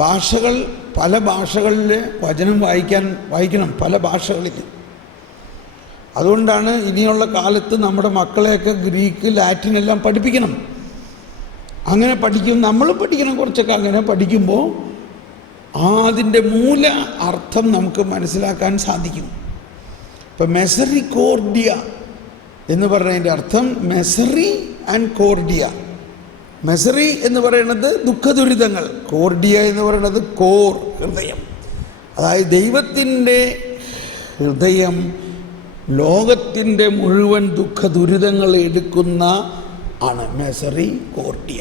ഭാഷകൾ, പല ഭാഷകളിൽ വചനം വായിക്കണം, പല ഭാഷകളിൽ. അതുകൊണ്ടാണ് ഇനിയുള്ള കാലത്ത് നമ്മുടെ മക്കളെയൊക്കെ ഗ്രീക്ക്, ലാറ്റിൻ എല്ലാം പഠിപ്പിക്കണം. അങ്ങനെ പഠിക്കും, നമ്മളും പഠിക്കണം. കുറച്ചൊക്കെ അങ്ങനെ പഠിക്കുമ്പോൾ അതിൻ്റെ മൂല അർത്ഥം നമുക്ക് മനസ്സിലാക്കാൻ സാധിക്കും. ഇപ്പം മെസറിക്കോർഡിയ എന്ന് പറയുന്നതിൻ്റെ അർത്ഥം മെസറി ആൻഡ് കോർഡിയ. മെസറി എന്ന് പറയുന്നത് ദുഃഖദുരിതങ്ങൾ, കോർഡിയ എന്ന് പറയുന്നത് കോർ, ഹൃദയം. അതായത് ദൈവത്തിൻ്റെ ഹൃദയം ലോകത്തിൻ്റെ മുഴുവൻ ദുഃഖദുരിതങ്ങൾ എടുക്കുന്ന ആണ് മെസറി കോർഡിയ.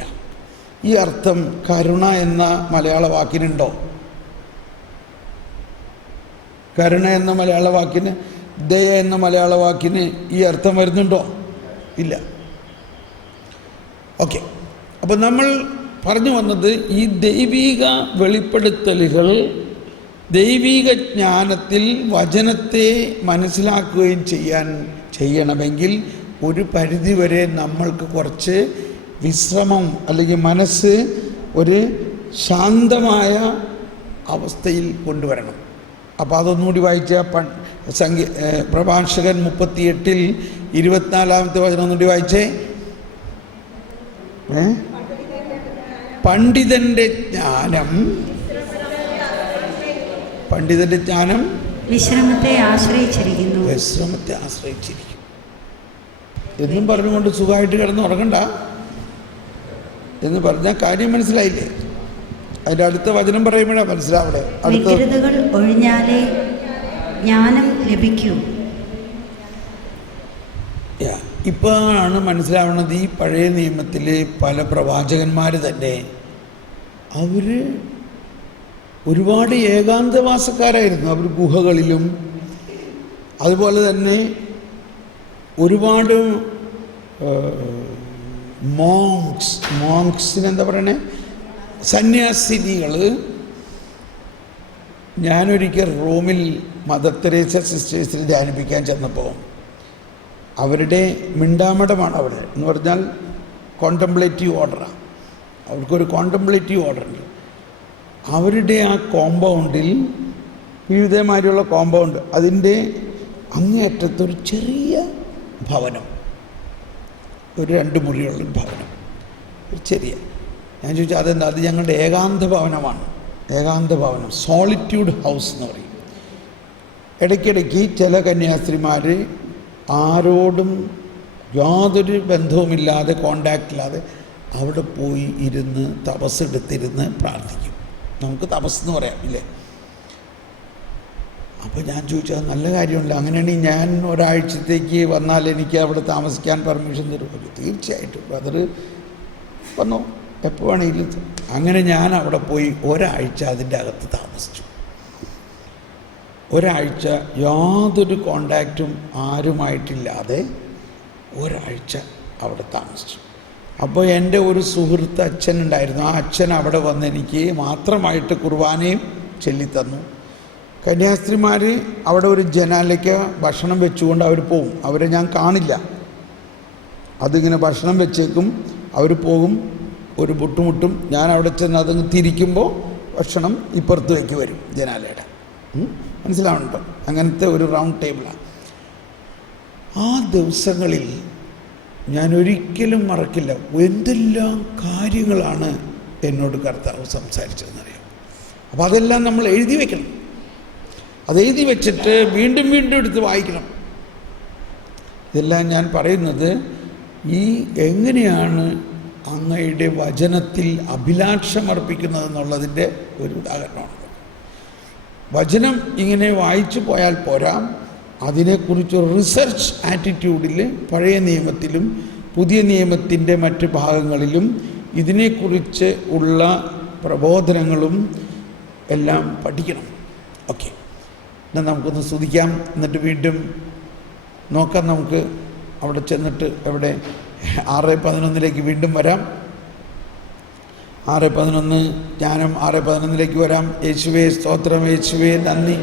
ഈ അർത്ഥം കരുണ എന്ന മലയാള വാക്കിനുണ്ടോ? കരുണ എന്ന മലയാള വാക്കിന്, ദയ എന്ന മലയാള വാക്കിന് ഈ അർത്ഥം വരുന്നുണ്ടോ? ഇല്ല. ഓക്കെ, അപ്പോൾ നമ്മൾ പറഞ്ഞു വന്നത് ഈ ദൈവിക വെളിപ്പെടുത്തലുകൾ, ദൈവിക ജ്ഞാനത്തിൽ വചനത്തെ മനസ്സിലാക്കുകയും ചെയ്യണമെങ്കിൽ ഒരു പരിധിവരെ നമ്മൾക്ക് കുറച്ച് വിശ്രമം, അല്ലെങ്കിൽ മനസ്സ് ഒരു ശാന്തമായ അവസ്ഥയിൽ കൊണ്ടുവരണം. അപ്പോൾ അതൊന്നുകൂടി വായിച്ച പ്രഭാഷകൻ 38 24 വചനം ഒന്നുകൂടി വായിച്ചേ. പണ്ഡിതന്റെ ജ്ഞാനം വിശ്രമത്തെ ആശ്രയിച്ചിരിക്കുന്നു. എന്നും പറഞ്ഞുകൊണ്ട് സുഖമായിട്ട് കിടന്ന് ഉറങ്ങണ്ട എന്ന് പറഞ്ഞാൽ കാര്യം മനസ്സിലായില്ലേ? അതിൻ്റെ അടുത്ത വചനം പറയുമ്പോഴാണ് മനസ്സിലാവണേ. വികൃതകൾ ഒഴിഞ്ഞാലേ ജ്ഞാനം ലഭിക്കൂ. ഇപ്പോഴാണ് മനസ്സിലാവുന്നത്. ഈ പഴയ നിയമത്തിലെ പല പ്രവാചകന്മാർ തന്നെ അവർ ഒരുപാട് ഏകാന്തവാസക്കാരായിരുന്നു. അവർ ഗുഹകളിലും, അതുപോലെ തന്നെ ഒരുപാട് മോങ്സിനെന്താ പറയണേ, സന്യാസിനികൾ. ഞാനൊരിക്കൽ റോമിൽ മദർ തെരേസ സിസ്റ്റേഴ്സിനെ ധ്യാനിപ്പിക്കാൻ ചെന്നപ്പോൾ അവരുടെ മിണ്ടാമഠമാണ് അവിടെ എന്ന് പറഞ്ഞാൽ കോണ്ടംപ്ലേറ്റീവ് ഓർഡറാണ്. അവർക്കൊരു കോണ്ടംപ്ലേറ്റീവ് ഓർഡറുണ്ട്. അവരുടെ ആ കോമ്പൗണ്ടിൽ, വിവിധമായിട്ടുള്ള കോമ്പൗണ്ട്, അതിൻ്റെ അങ്ങേയറ്റത്തൊരു ചെറിയ ഭവനം, ഒരു 2 മുറിയുള്ള ഭവനം, ഒരു ചെറിയ. ഞാൻ ചോദിച്ചാൽ അതെന്താ? അത് ഞങ്ങളുടെ ഏകാന്ത ഭവനമാണ്. ഏകാന്ത ഭവനം, സോളിറ്റ്യൂഡ് ഹൗസ് എന്ന് പറയും. ഇടയ്ക്കിടയ്ക്ക് ചില കന്യാസ്ത്രീമാർ ആരോടും യാതൊരു ബന്ധവുമില്ലാതെ, കോണ്ടാക്റ്റില്ലാതെ അവിടെ പോയി ഇരുന്ന് തപസ്സെടുത്തിരുന്ന് പ്രാർത്ഥിക്കും. നമുക്ക് തപസ്സെന്ന് പറയാം, ഇല്ലേ? അപ്പോൾ ഞാൻ ചോദിച്ചാൽ നല്ല കാര്യമല്ല. അങ്ങനെയാണെങ്കിൽ ഞാൻ ഒരാഴ്ചത്തേക്ക് വന്നാൽ എനിക്ക് അവിടെ താമസിക്കാൻ പെർമിഷൻ തരുമല്ലോ? തീർച്ചയായിട്ടും ബ്രദർ വന്നോ, എപ്പോൾ വേണമെങ്കിലും. അങ്ങനെ ഞാൻ അവിടെ പോയി ഒരാഴ്ച അതിൻ്റെ അകത്ത് താമസിച്ചു. ഒരാഴ്ച യാതൊരു കോണ്ടാക്റ്റും ആരുമായിട്ടില്ലാതെ ഒരാഴ്ച അവിടെ താമസിച്ചു. അപ്പോൾ എൻ്റെ ഒരു സുഹൃത്ത് അച്ഛനുണ്ടായിരുന്നു. ആ അച്ഛൻ അവിടെ വന്ന് എനിക്ക് മാത്രമായിട്ട് കുർബാനയും ചൊല്ലിത്തന്നു. കന്യാസ്ത്രീമാർ അവിടെ ഒരു ജനാലയ്ക്ക് ഭക്ഷണം വെച്ചുകൊണ്ട് അവർ പോകും. അവരെ ഞാൻ കാണില്ല. അതിങ്ങനെ ഭക്ഷണം വെച്ചേക്കും, അവർ പോകും, ഒരു മുട്ടുമുട്ടും. ഞാൻ അവിടെ ചെന്ന് അതങ്ങ് തിരിക്കുമ്പോൾ ഭക്ഷണം ഇപ്പുറത്തേക്ക് വരും ജനാലയുടെ. മനസ്സിലാവുന്നുണ്ടോ? അങ്ങനത്തെ ഒരു റൗണ്ട് ടേബിളാണ്. ആ ദിവസങ്ങളിൽ ഞാൻ ഒരിക്കലും മറക്കില്ല. എന്തെല്ലാം കാര്യങ്ങളാണ് എന്നോട് കർത്താവ് സംസാരിച്ചതെന്നറിയാം. അപ്പോൾ അതെല്ലാം നമ്മൾ എഴുതി വയ്ക്കണം. അതെഴുതി വെച്ചിട്ട് വീണ്ടും വീണ്ടും എടുത്ത് വായിക്കണം. ഇതെല്ലാം ഞാൻ പറയുന്നത് എങ്ങനെയാണ് അങ്ങയുടെ വചനത്തിൽ അഭിലാഷമർപ്പിക്കുന്നതെന്നുള്ളതിൻ്റെ ഒരു ഉദാഹരണമാണ്. വചനം ഇങ്ങനെ വായിച്ചു പോയാൽ പോരാ, അതിനെക്കുറിച്ചൊരു റിസർച്ച് ആറ്റിറ്റ്യൂഡിൽ പഴയ നിയമത്തിലും പുതിയ നിയമത്തിൻ്റെ മറ്റ് ഭാഗങ്ങളിലും ഇതിനെക്കുറിച്ച് ഉള്ള പ്രബോധനങ്ങളും എല്ലാം പഠിക്കണം. ഓക്കെ, എന്നാൽ നമുക്കൊന്ന് സ്തുതിക്കാം. എന്നിട്ട് വീണ്ടും നോക്കാം. നമുക്ക് അവിടെ ചെന്നിട്ട് എവിടെ 6:11 വീണ്ടും വരാം. 6:11 ജ്ഞാനം 6:11 വരാം. യേശുവേ സ്തോത്രം, യേശുവേ നന്ദി.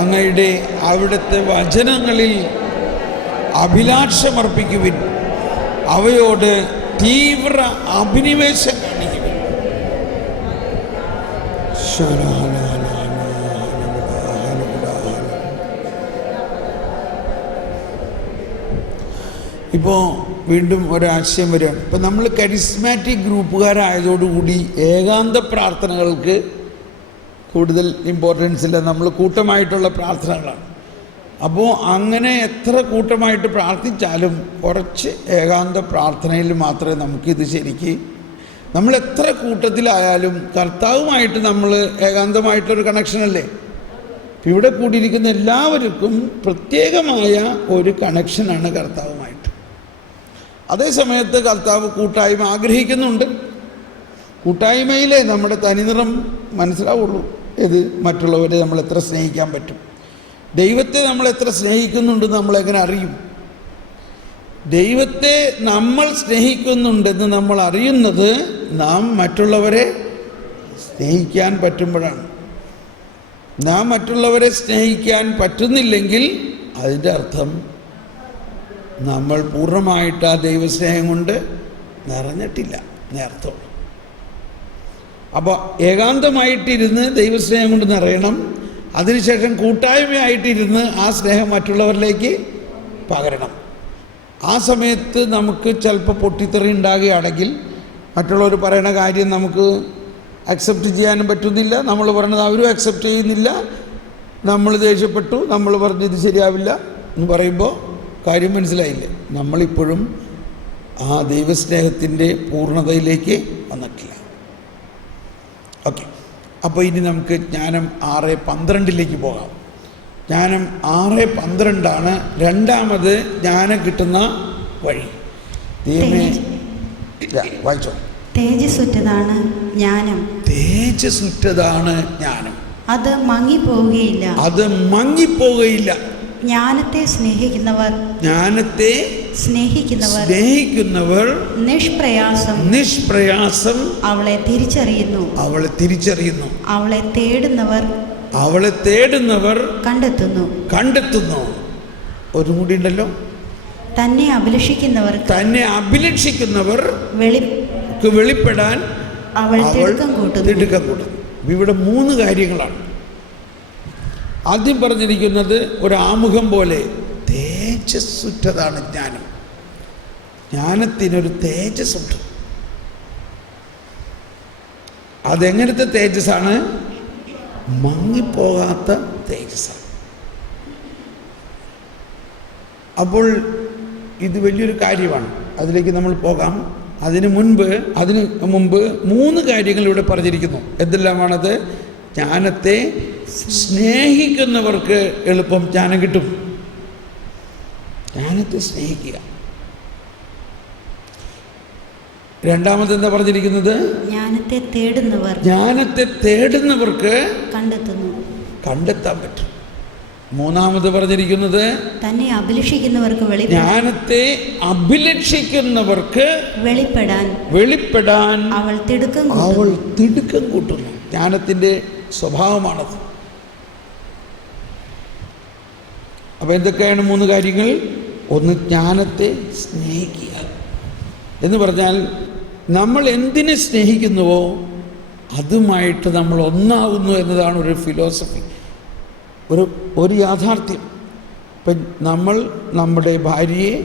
അങ്ങയുടെ അവിടുത്തെ വചനങ്ങളിൽ അഭിലാഷമർപ്പിക്കുവിൻ, അവയോട് തീവ്ര അഭിനിവേശം കാണിക്കുവിൻ. ഇപ്പോൾ വീണ്ടും ഒരാശയം വരികയാണ്. ഇപ്പം നമ്മൾ കരിസ്മാറ്റിക് ഗ്രൂപ്പുകാരായതോടുകൂടി ഏകാന്ത പ്രാർത്ഥനകൾക്ക് കൂടുതൽ ഇമ്പോർട്ടൻസ് ഇല്ല. നമ്മൾ കൂട്ടമായിട്ടുള്ള പ്രാർത്ഥനകളാണ്. അപ്പോൾ അങ്ങനെ എത്ര കൂട്ടമായിട്ട് പ്രാർത്ഥിച്ചാലും കുറച്ച് ഏകാന്ത പ്രാർത്ഥനയിൽ മാത്രമേ നമുക്കിത് ശരിക്ക്, നമ്മൾ എത്ര കൂട്ടത്തിലായാലും കർത്താവുമായിട്ട് നമ്മൾ ഏകാന്തമായിട്ടൊരു കണക്ഷനല്ലേ. ഇവിടെ കൂടിയിരിക്കുന്ന എല്ലാവർക്കും പ്രത്യേകമായ ഒരു കണക്ഷനാണ് കർത്താവുമായിട്ട്. അതേ സമയത്ത് കർത്താവ് കൂട്ടായ്മ ആഗ്രഹിക്കുന്നുണ്ട്. കൂട്ടായ്മയിലേ നമ്മുടെ തനിനിറം മനസ്സിലാവുള്ളൂ. ഇത് മറ്റുള്ളവരെ നമ്മൾ എത്ര സ്നേഹിക്കാൻ പറ്റും, ദൈവത്തെ നമ്മൾ എത്ര സ്നേഹിക്കുന്നുണ്ടെന്ന് നമ്മളെങ്ങനെ അറിയും? ദൈവത്തെ നമ്മൾ സ്നേഹിക്കുന്നുണ്ടെന്ന് നമ്മൾ അറിയുന്നത് നാം മറ്റുള്ളവരെ സ്നേഹിക്കാൻ പറ്റുമ്പോഴാണ്. നാം മറ്റുള്ളവരെ സ്നേഹിക്കാൻ പറ്റുന്നില്ലെങ്കിൽ അതിൻ്റെ അർത്ഥം നമ്മൾ പൂർണ്ണമായിട്ട് ആ ദൈവസ്നേഹം കൊണ്ട് നിറഞ്ഞിട്ടില്ല എന്നർത്ഥം. അപ്പോൾ ഏകാന്തമായിട്ടിരുന്ന് ദൈവസ്നേഹം കൊണ്ട് നിറയണം. അതിനുശേഷം കൂട്ടായ്മയായിട്ടിരുന്ന് ആ സ്നേഹം മറ്റുള്ളവരിലേക്ക് പകരണം. ആ സമയത്ത് നമുക്ക് ചിലപ്പോൾ പൊട്ടിത്തെറി ഉണ്ടാകുകയാണെങ്കിൽ മറ്റുള്ളവർ പറയുന്ന കാര്യം നമുക്ക് അക്സെപ്റ്റ് ചെയ്യാനും പറ്റുന്നില്ല, നമ്മൾ പറയുന്നത് അവരും അക്സെപ്റ്റ് ചെയ്യുന്നില്ല, നമ്മൾ ദേഷ്യപ്പെട്ടു, നമ്മൾ പറഞ്ഞത് ശരിയാവില്ല എന്ന് പറയുമ്പോൾ കാര്യം മനസ്സിലായില്ലേ, നമ്മളിപ്പോഴും ആ ദൈവസ്നേഹത്തിൻ്റെ പൂർണ്ണതയിലേക്ക് വന്നിട്ടില്ല. ഓക്കെ, അപ്പോൾ ഇനി നമുക്ക് ജ്ഞാനം 6:12 പോകാം. ജ്ഞാനം 6:12 രണ്ടാമത് ജ്ഞാനം കിട്ടുന്ന വഴി. ദൈവമേ, വായിച്ചോ. തേജസ്സുറ്റതാണ് ജ്ഞാനം. തേജസ്സുറ്റതാണ് ജ്ഞാനം. അത് മങ്ങിപ്പോവുകയില്ല. അത് മങ്ങിപ്പോവുകയില്ല. ജ്ഞാനത്തെ സ്നേഹിക്കുന്നവർ നിഷ്പ്രയാസം അവളെ തിരിച്ചറിയുന്നു. അവളെ തേടുന്നവർ കണ്ടെത്തുന്നു. ഒരു കൂടി ഉണ്ടല്ലോ. തന്നെ അഭിലഷിക്കുന്നവർ വെളിപ്പെടാൻ അവൾ തിടുക്കം കൂട്ടുന്നു. ഇവിടെ 3 കാര്യങ്ങളാണ്. ആദ്യം പറഞ്ഞിരിക്കുന്നത് ഒരു ആമുഖം പോലെ തേജസ്സുറ്റതാണ് ജ്ഞാനം. ജ്ഞാനത്തിനൊരു തേജസ്സുണ്ട്. അതെങ്ങനത്തെ തേജസ്സാണ്? മങ്ങിപ്പോകാത്ത തേജസ്സാണ്. അപ്പോൾ ഇത് വലിയൊരു കാര്യമാണ്. അതിലേക്ക് നമ്മൾ പോകാം. അതിനു മുമ്പ് 3 കാര്യങ്ങൾ ഇവിടെ പറഞ്ഞിരിക്കുന്നു. എന്തെല്ലാമാണത്? ജ്ഞാനത്തെ സ്നേഹിക്കുന്നവർക്ക് എളുപ്പം ജ്ഞാനം കിട്ടും. ജ്ഞാനത്തെ സ്നേഹിക്കുക. രണ്ടാമത് എന്താ പറഞ്ഞിരിക്കുന്നത്? ജ്ഞാനത്തെ തേടുന്നവർക്ക് കണ്ടെത്താൻ പറ്റും. മൂന്നാമത് പറഞ്ഞിരിക്കുന്നത് തന്നെ അഭിലഷിക്കുന്നവർക്ക് ജ്ഞാനത്തെ അഭിലഷിക്കുന്നവർക്ക് വെളിപ്പെടാൻ അവൾ തിടുക്കം കൂട്ടുന്നു. ജ്ഞാനത്തിൻ്റെ സ്വഭാവമാണത്. അപ്പോൾ എന്തൊക്കെയാണ് 3 കാര്യങ്ങൾ? ഒന്ന്, ജ്ഞാനത്തെ സ്നേഹിക്കുക എന്ന് പറഞ്ഞാൽ നമ്മൾ എന്തിനെ സ്നേഹിക്കുന്നുവോ അതുമായിട്ട് നമ്മൾ ഒന്നാകുന്നു എന്നതാണ് ഒരു ഫിലോസഫി, ഒരു യാഥാർത്ഥ്യം. ഇപ്പം നമ്മൾ നമ്മുടെ ഭാര്യയെ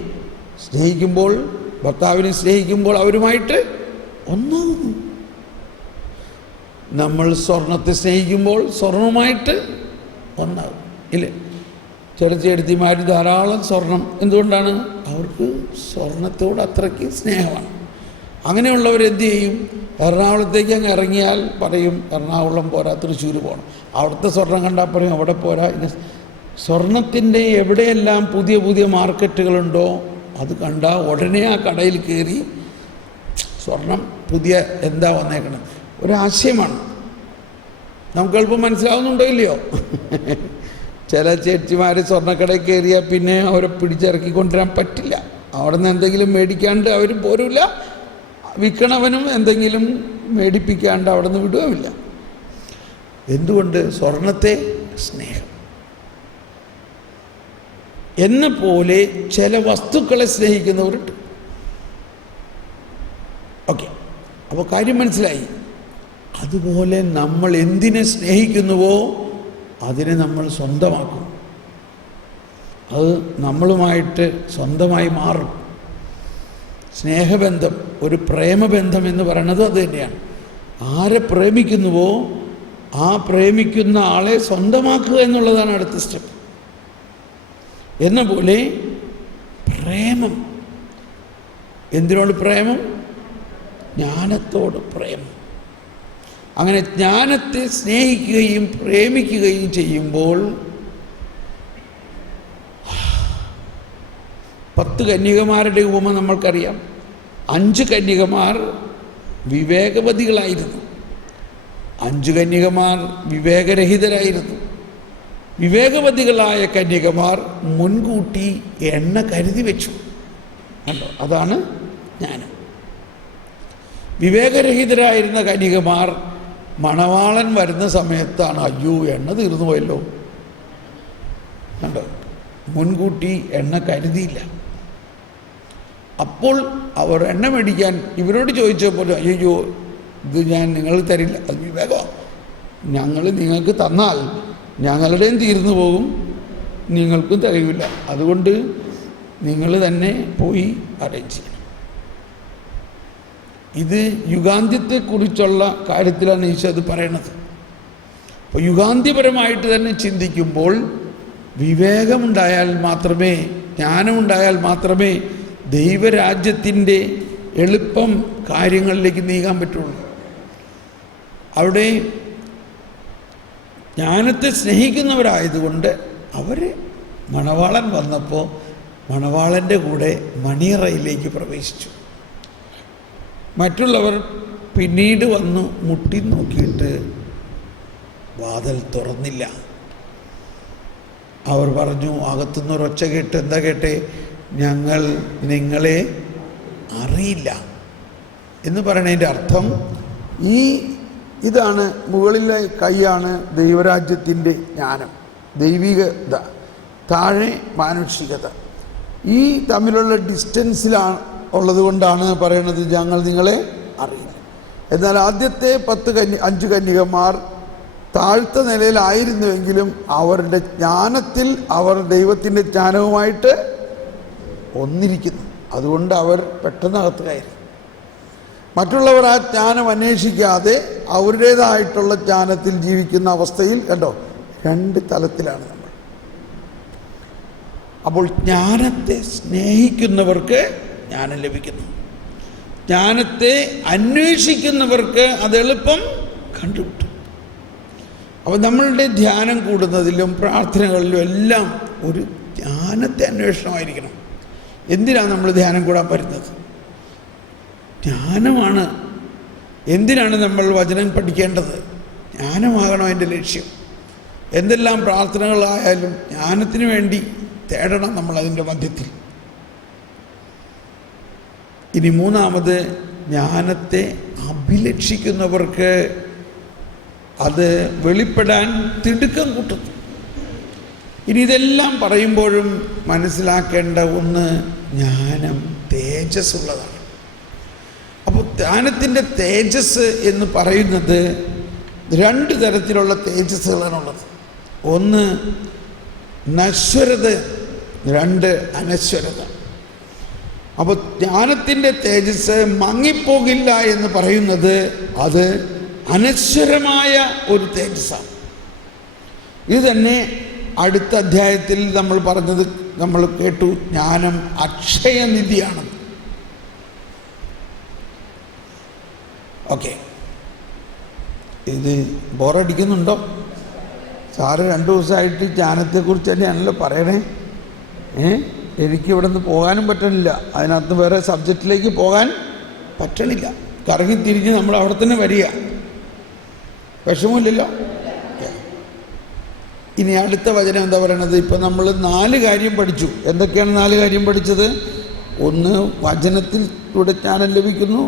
സ്നേഹിക്കുമ്പോൾ, ഭർത്താവിനെ സ്നേഹിക്കുമ്പോൾ അവരുമായിട്ട് ഒന്നാകുന്നു. നമ്മൾ സ്വർണത്തെ സ്നേഹിക്കുമ്പോൾ സ്വർണവുമായിട്ട് ഒന്നാകും, ഇല്ലേ? ചെറുത്തിമാർ ധാരാളം സ്വർണം. എന്തുകൊണ്ടാണ്? അവർക്ക് സ്വർണത്തോട് അത്രയ്ക്ക് സ്നേഹമാണ്. അങ്ങനെയുള്ളവർ എന്തു ചെയ്യും? എറണാകുളത്തേക്ക് അങ്ങ് ഇറങ്ങിയാൽ പറയും എറണാകുളം പോരാ, തൃശ്ശൂർ പോകണം. അവിടുത്തെ സ്വർണം കണ്ടാൽ പറയും അവിടെ പോരാ. സ്വർണത്തിൻ്റെ എവിടെയെല്ലാം പുതിയ മാർക്കറ്റുകളുണ്ടോ അത് കണ്ടാൽ ഉടനെ ആ കടയിൽ കയറി സ്വർണം പുതിയ എന്താ വന്നേക്കണം. ഒരാശയമാണ്. നമുക്ക് എളുപ്പം മനസ്സിലാവുന്നുണ്ടോ ഇല്ലയോ? ചില ചേച്ചിമാർ സ്വർണ്ണക്കടയിൽ കയറിയാൽ പിന്നെ അവരെ പിടിച്ചിറക്കിക്കൊണ്ടുവരാൻ പറ്റില്ല. അവിടെ നിന്ന് എന്തെങ്കിലും മേടിക്കാണ്ട് അവർ പോരില്ല, വിൽക്കണവനും എന്തെങ്കിലും മേടിപ്പിക്കാണ്ട് അവിടെ നിന്ന് വിടുകയുമില്ല. എന്തുകൊണ്ട്? സ്വർണത്തെ സ്നേഹം. എന്ന പോലെ ചില വസ്തുക്കളെ സ്നേഹിക്കുന്നവരുണ്ട്. ഓക്കെ, അപ്പോൾ കാര്യം മനസ്സിലായി. അതുപോലെ നമ്മൾ എന്തിനെ സ്നേഹിക്കുന്നുവോ അതിനെ നമ്മൾ സ്വന്തമാക്കും. അത് നമ്മളുമായിട്ട് സ്വന്തമായി മാറും. സ്നേഹബന്ധം, ഒരു പ്രേമബന്ധം എന്ന് പറയുന്നത് അത് തന്നെയാണ്. ആരെ പ്രേമിക്കുന്നുവോ ആ പ്രേമിക്കുന്ന ആളെ സ്വന്തമാക്കുക എന്നുള്ളതാണ് അടുത്ത സ്റ്റെപ്പ്. എന്ന പോലെ പ്രേമം, എന്തിനോട് പ്രേമം? ജ്ഞാനത്തോട് പ്രേമം. അങ്ങനെ ജ്ഞാനത്തെ സ്നേഹിക്കുകയും പ്രേമിക്കുകയും ചെയ്യുമ്പോൾ 10 കന്യകമാരുടെ ഉപമ നമ്മൾക്കറിയാം. 5 കന്യകമാർ വിവേകവതികളായിരുന്നു, 5 കന്യകമാർ വിവേകരഹിതരായിരുന്നു. വിവേകവതികളായ കന്യകമാർ മുൻകൂട്ടി എണ്ണ കരുതി വെച്ചു. കണ്ടോ, അതാണ് ജ്ഞാനം. വിവേകരഹിതരായിരുന്ന കന്യകമാർ മണവാളൻ വരുന്ന സമയത്താണ് അയ്യോ എണ്ണ തീർന്നു പോയല്ലോ. കണ്ടോ, മുൻകൂട്ടി എണ്ണ കരുതിയില്ല. അപ്പോൾ അവർ എണ്ണ മേടിക്കാൻ ഇവരോട് ചോദിച്ചപ്പോൾ അയ്യോ ഇത് ഞാൻ നിങ്ങൾ തരില്ല, അത് വിവേകമാണ്, ഞങ്ങൾ നിങ്ങൾക്ക് തന്നാൽ ഞങ്ങളുടെയും തീർന്നു പോകും, നിങ്ങൾക്കും തികയില്ല, അതുകൊണ്ട് നിങ്ങൾ തന്നെ പോയി അറേഞ്ച് ചെയ്യണം. ഇത് യുഗാന്ത്യത്തെക്കുറിച്ചുള്ള കാര്യത്തിലാണ് ഈശോ അത് പറയണത്. അപ്പോൾ യുഗാന്ത്യപരമായിട്ട് തന്നെ ചിന്തിക്കുമ്പോൾ വിവേകമുണ്ടായാൽ മാത്രമേ, ജ്ഞാനമുണ്ടായാൽ മാത്രമേ ദൈവരാജ്യത്തിൻ്റെ എളുപ്പം കാര്യങ്ങളിലേക്ക് നീങ്ങാൻ പറ്റുള്ളൂ. അവിടെ ജ്ഞാനത്തെ സ്നേഹിക്കുന്നവരായതുകൊണ്ട് അവർ മണവാളൻ വന്നപ്പോൾ മണവാളൻ്റെ കൂടെ മണിയറയിലേക്ക് പ്രവേശിച്ചു. മറ്റുള്ളവർ പിന്നീട് വന്നു മുട്ടി നോക്കിയിട്ട് വാതിൽ തുറന്നില്ല. അവർ പറഞ്ഞു, അകത്തുനിന്നൊരൊച്ച കേട്ട്, എന്താ കേട്ടെ? ഞങ്ങൾ നിങ്ങളെ അറിയില്ല എന്ന് പറയുന്നതിൻ്റെ അർത്ഥം ഇതാണ്. മുകളിലെ കൈയാണ് ദൈവരാജ്യത്തിൻ്റെ ജ്ഞാനം, ദൈവികത, താഴെ മാനുഷികത. ഈ തമ്മിലുള്ള ഡിസ്റ്റൻസിലാണ് ഉള്ളത് കൊണ്ടാണ് പറയുന്നത് ഞങ്ങൾ നിങ്ങളെ അറിയില്ല. എന്നാൽ ആദ്യത്തെ 5 കന്യകമാർ താഴ്ത്ത നിലയിലായിരുന്നുവെങ്കിലും അവരുടെ ജ്ഞാനത്തിൽ അവർ ദൈവത്തിൻ്റെ ജ്ഞാനവുമായിട്ട് ഒന്നിരിക്കുന്നു. അതുകൊണ്ട് അവർ പെട്ടെന്ന് അകത്ത് കയറി. മറ്റുള്ളവർ ആ ജ്ഞാനം അന്വേഷിക്കാതെ അവരുടേതായിട്ടുള്ള ജ്ഞാനത്തിൽ ജീവിക്കുന്ന അവസ്ഥയിൽ കണ്ടോ, 2 തലത്തിലാണ് നമ്മൾ. അപ്പോൾ ജ്ഞാനത്തെ സ്നേഹിക്കുന്നവർക്ക് ജ്ഞാനം ലഭിക്കുന്നു, ജ്ഞാനത്തെ അന്വേഷിക്കുന്നവർക്ക് അത് എളുപ്പം കണ്ടുകിട്ടും. അപ്പോൾ നമ്മളുടെ ധ്യാനം കൂടുന്നതിലും പ്രാർത്ഥനകളിലും എല്ലാം ഒരു ജ്ഞാനത്തെ അന്വേഷണമായിരിക്കണം. എന്തിനാണ് നമ്മൾ ധ്യാനം കൂടാൻ പറ്റുന്നത്? ജ്ഞാനമാണ്. എന്തിനാണ് നമ്മൾ വചനം പഠിക്കേണ്ടത്? ജ്ഞാനമാകണം അതിൻ്റെ ലക്ഷ്യം. എന്തെല്ലാം പ്രാർത്ഥനകളായാലും ജ്ഞാനത്തിന് വേണ്ടി തേടണം നമ്മൾ അതിൻ്റെ മധ്യത്തിൽ. ഇനി 3-മത്, ജ്ഞാനത്തെ അഭിലഷിക്കുന്നവർക്ക് അത് വെളിപ്പെടാൻ തിടുക്കം കൂട്ടുന്നു. ഇനി ഇതെല്ലാം പറയുമ്പോഴും മനസ്സിലാക്കേണ്ട ഒന്ന്, ജ്ഞാനം തേജസ്സുള്ളതാണ്. അപ്പോൾ ജ്ഞാനത്തിൻ്റെ തേജസ് എന്ന് പറയുന്നത് 2 തരത്തിലുള്ള തേജസ്സുകളാണുള്ളത്. ഒന്ന് നശ്വരത, 2 അനശ്വരത. അപ്പോൾ ജ്ഞാനത്തിൻ്റെ തേജസ് മങ്ങിപ്പോകില്ല എന്ന് പറയുന്നത് അത് അനശ്വരമായ ഒരു തേജസ്സാണ്. ഇത് തന്നെ അടുത്ത അധ്യായത്തിൽ നമ്മൾ പറഞ്ഞത് നമ്മൾ കേട്ടു, ജ്ഞാനം അക്ഷയനിധിയാണ്. ഓക്കെ, ഇത് ബോറടിക്കുന്നുണ്ടോ? സാറ് 2 ദിവസമായിട്ട് ജ്ഞാനത്തെക്കുറിച്ച് തന്നെയാണല്ലോ പറയണേ. എനിക്ക് ഇവിടെ നിന്ന് പോകാനും പറ്റണില്ല, അതിനകത്ത് വേറെ സബ്ജക്റ്റിലേക്ക് പോകാൻ പറ്റണില്ല. കറങ്ങിത്തിരിഞ്ഞ് നമ്മൾ അവിടെ തന്നെ വരിക, വിഷമമില്ലല്ലോ. ഇനി അടുത്ത വചനം എന്താ പറയണത്? ഇപ്പം നമ്മൾ 4 കാര്യം പഠിച്ചു. എന്തൊക്കെയാണ് 4 കാര്യം പഠിച്ചത്? 1, വചനത്തിലൂടെ ജ്ഞാനം ലഭിക്കുന്നു.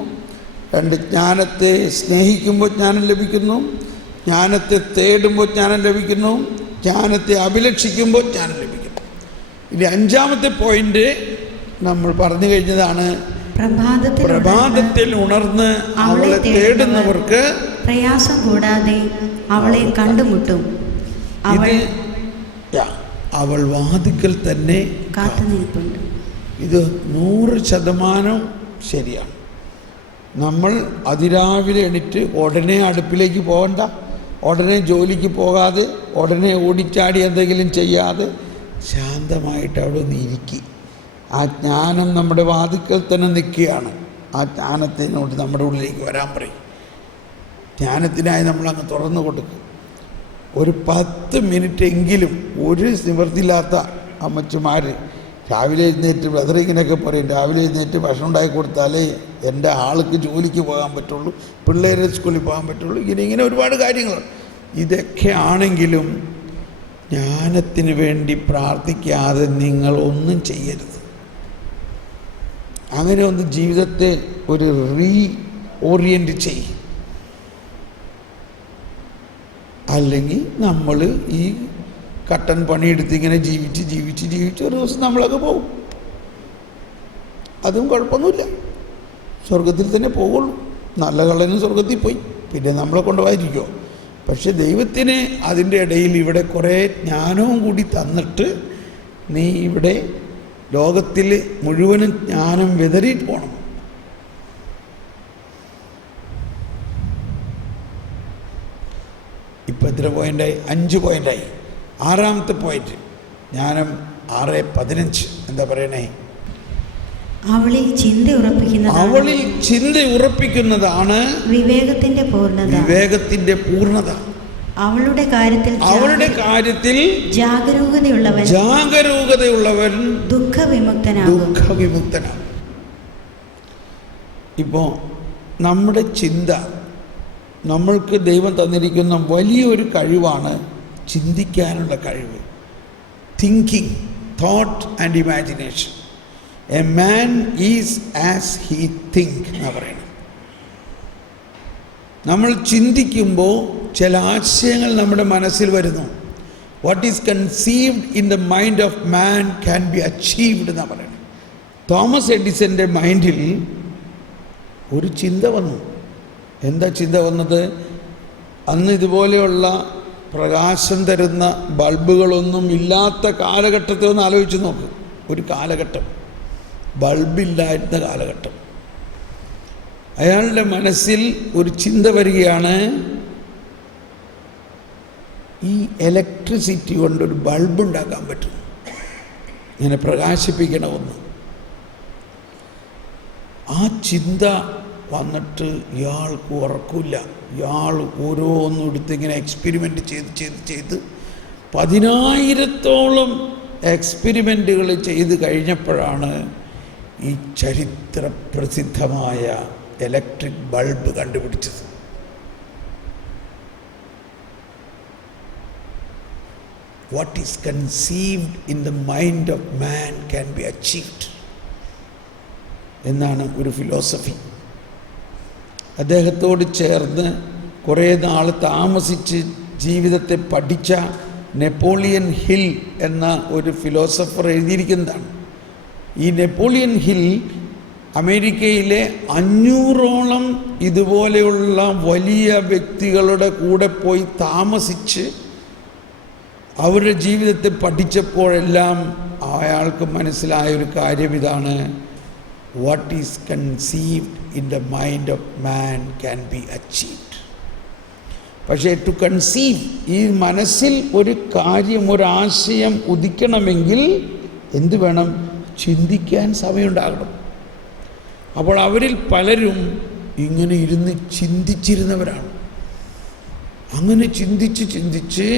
2, ജ്ഞാനത്തെ സ്നേഹിക്കുമ്പോൾ ജ്ഞാനം ലഭിക്കുന്നു. ജ്ഞാനത്തെ തേടുമ്പോൾ ജ്ഞാനം ലഭിക്കുന്നു. ജ്ഞാനത്തെ അഭിലഷിക്കുമ്പോൾ ജ്ഞാനം ലഭിക്കുന്നു. ഇനി 5-മത്തെ പോയിന്റ് നമ്മൾ പറഞ്ഞു കഴിഞ്ഞതാണ്, പ്രഭാതത്തിൽ ഉണർന്ന് അവളെ തേടുന്നവർക്ക് പ്രയാസം കൂടാതെ അവളെ കണ്ടുമുട്ടും. അവൾ വാതിക്കൽ തന്നെ കാത്തുനിൽപ്പുണ്ട്. ഇത് 100% ശരിയാണ്. നമ്മൾ അതിരാവിലെ എണീറ്റ് ഉടനെ അടുപ്പിലേക്ക് പോകണ്ട, ഉടനെ ജോലിക്ക് പോകാതെ, ഉടനെ ഓടിച്ചാടി എന്തെങ്കിലും ചെയ്യാതെ ശാന്തമായിട്ട് അവിടെ ഒന്ന് ഇരിക്കുക. ആ ജ്ഞാനം നമ്മുടെ വാതിക്കൽ തന്നെ നിൽക്കുകയാണ്. ആ ജ്ഞാനത്തിനോട് നമ്മുടെ ഉള്ളിലേക്ക് വരാൻ പറയും. ജ്ഞാനത്തിനായി നമ്മളങ്ങ് തുറന്നു കൊടുക്കും. ഒരു 10 മിനിറ്റ് എങ്കിലും ഒരു നിവൃത്തിയില്ലാത്ത അമ്മച്ചുമാർ രാവിലെ എഴുന്നേറ്റ് ബ്രദറിങ്ങിനൊക്കെ പറയും, രാവിലെ എഴുന്നേറ്റ് ഭക്ഷണം ഉണ്ടാക്കി കൊടുത്താലേ എൻ്റെ ആൾക്ക് ജോലിക്ക് പോകാൻ പറ്റുള്ളൂ, പിള്ളേരെ സ്കൂളിൽ പോകാൻ പറ്റുള്ളൂ, ഇങ്ങനെ ഒരുപാട് കാര്യങ്ങളുണ്ട്. ഇതൊക്കെ ആണെങ്കിലും ജ്ഞാനത്തിന് വേണ്ടി പ്രാർത്ഥിക്കാതെ നിങ്ങൾ ഒന്നും ചെയ്യരുത്. അങ്ങനെ ഒന്ന് ജീവിതത്തെ ഒരു ഓറിയൻറ്റ് ചെയ്യും. അല്ലെങ്കിൽ നമ്മൾ ഈ കട്ടൻ പണിയെടുത്ത് ഇങ്ങനെ ജീവിച്ച് ഒരു ദിവസം നമ്മളൊക്കെ പോകും. അതും കുഴപ്പമൊന്നുമില്ല, സ്വർഗത്തിൽ തന്നെ പോകുള്ളൂ. നല്ല കള്ളനും സ്വർഗത്തിൽ പോയി, പിന്നെ നമ്മളെ കൊണ്ടുപോയിരിക്കുമോ? പക്ഷെ ദൈവത്തിന് അതിൻ്റെ ഇടയിൽ ഇവിടെ കുറേ ജ്ഞാനവും കൂടി തന്നിട്ട് നീ ഇവിടെ ലോകത്തിൽ മുഴുവനും ജ്ഞാനം വിതറിയിട്ട് പോകണം. ഇപ്പം എത്ര പോയിൻ്റായി? 5 പോയിൻ്റായി. 6ാമത്തെ പോയിന്റ് ജ്ഞാനം 6:15 എന്താ പറയണേ? അവളിൽ ചിന്ത ഉറപ്പിക്കുന്നതാണ് വിവേകത്തിന്റെ പൂർണ്ണത. അവളുടെ കാര്യത്തിൽ ജാഗരൂകതയുള്ളവൻ ദുഃഖവിമുക്തനാകും. ഇപ്പോൾ നമ്മുടെ ചിന്ത, നമ്മൾക്ക് ദൈവം തന്നിരിക്കുന്ന വലിയൊരു കഴിവാണ് ചിന്തിക്കാനുള്ള കഴിവ്. Thinking, thought and imagination. A man is as he think എന്നാ പറയുന്നത്. നമ്മൾ ചിന്തിക്കുമ്പോൾ ചില ആശയങ്ങൾ നമ്മുടെ മനസ്സിൽ വരുന്നു. What is conceived in the mind of man can be achieved എന്നാണ് പറയുന്നത്. തോമസ് എഡിസൻ്റെ മൈൻഡിൽ ഒരു ചിന്ത വന്നു. എന്താ ചിന്ത വന്നത്? അന്ന് ഇതുപോലെയുള്ള പ്രകാശം തരുന്ന ബൾബുകളൊന്നും ഇല്ലാത്ത കാലഘട്ടത്തെ ഒന്ന് ആലോചിച്ച് നോക്ക്. ഒരു കാലഘട്ടം ബൾബില്ലായിരുന്ന കാലഘട്ടം. അയാളുടെ മനസ്സിൽ ഒരു ചിന്ത വരികയാണ്, ഈ ഇലക്ട്രിസിറ്റി കൊണ്ടൊരു ബൾബ് ഉണ്ടാക്കാൻ പറ്റും, ഇങ്ങനെ പ്രകാശിപ്പിക്കണമെന്ന്. ആ ചിന്ത വന്നിട്ട് ഇയാൾക്ക് ഉറക്കില്ല. ഇയാൾ ഓരോന്നും എടുത്തിങ്ങനെ എക്സ്പെരിമെൻ്റ് ചെയ്ത് 10,000-ഓളം എക്സ്പെരിമെൻറ്റുകൾ ചെയ്ത് കഴിഞ്ഞപ്പോഴാണ് ഈ ചരിത്ര പ്രസിദ്ധമായ ഇലക്ട്രിക് ബൾബ് കണ്ടുപിടിച്ചത്. What is conceived in the mind of man can be achieved എന്നാണ് ഒരു ഫിലോസഫി. അദ്ദേഹത്തോട് ചേർന്ന് കുറേ നാൾ താമസിച്ച് ജീവിതത്തെ പഠിച്ച നെപ്പോളിയൻ ഹിൽ എന്ന ഒരു ഫിലോസഫർ എഴുതിയിരിക്കുന്നതാണ്. ഈ നെപ്പോളിയൻ ഹിൽ അമേരിക്കയിലെ 500ഓളം ഇതുപോലെയുള്ള വലിയ വ്യക്തികളുടെ കൂടെ പോയി താമസിച്ച് അവരുടെ ജീവിതത്തെ പഠിച്ചപ്പോഴെല്ലാം അയാൾക്ക് മനസ്സിലായ ഒരു കാര്യം ഇതാണ്: what is conceived in the mind of man can be achieved. പക്ഷേ ടു കൺസീവ്, ഈ മനസ്സിൽ ഒരു കാര്യം, ഒരാശയം ഉദിക്കണമെങ്കിൽ എന്ത് വേണം? ചിന്തിക്കാൻ സമയമുണ്ടാകണം. അപ്പോൾ അവരിൽ പലരും ഇങ്ങനെ ഇരുന്ന് ചിന്തിച്ചിരുന്നവരാണ്. അങ്ങനെ ചിന്തിച്ച്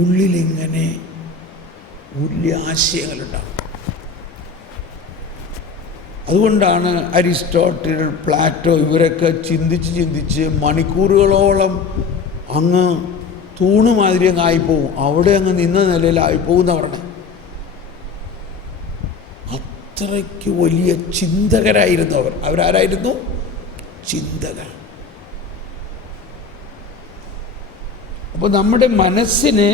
ഉള്ളിലിങ്ങനെ വലിയ ആശയങ്ങളുണ്ടാകും. അതുകൊണ്ടാണ് അരിസ്റ്റോട്ടിൽ, പ്ലാറ്റോ ഇവരൊക്കെ ചിന്തിച്ച് മണിക്കൂറുകളോളം അങ്ങ് തൂണുമാതിരി അങ്ങ് ആയിപ്പോവും. അവിടെ അങ്ങ് നിന്ന നിലയിൽ ആയിപ്പോവും എന്ന് പറഞ്ഞത്. അത്രയ്ക്ക് വലിയ ചിന്തകരായിരുന്നു അവർ. അവരാരായിരുന്നു? ചിന്തകർ. അപ്പോൾ നമ്മുടെ മനസ്സിന്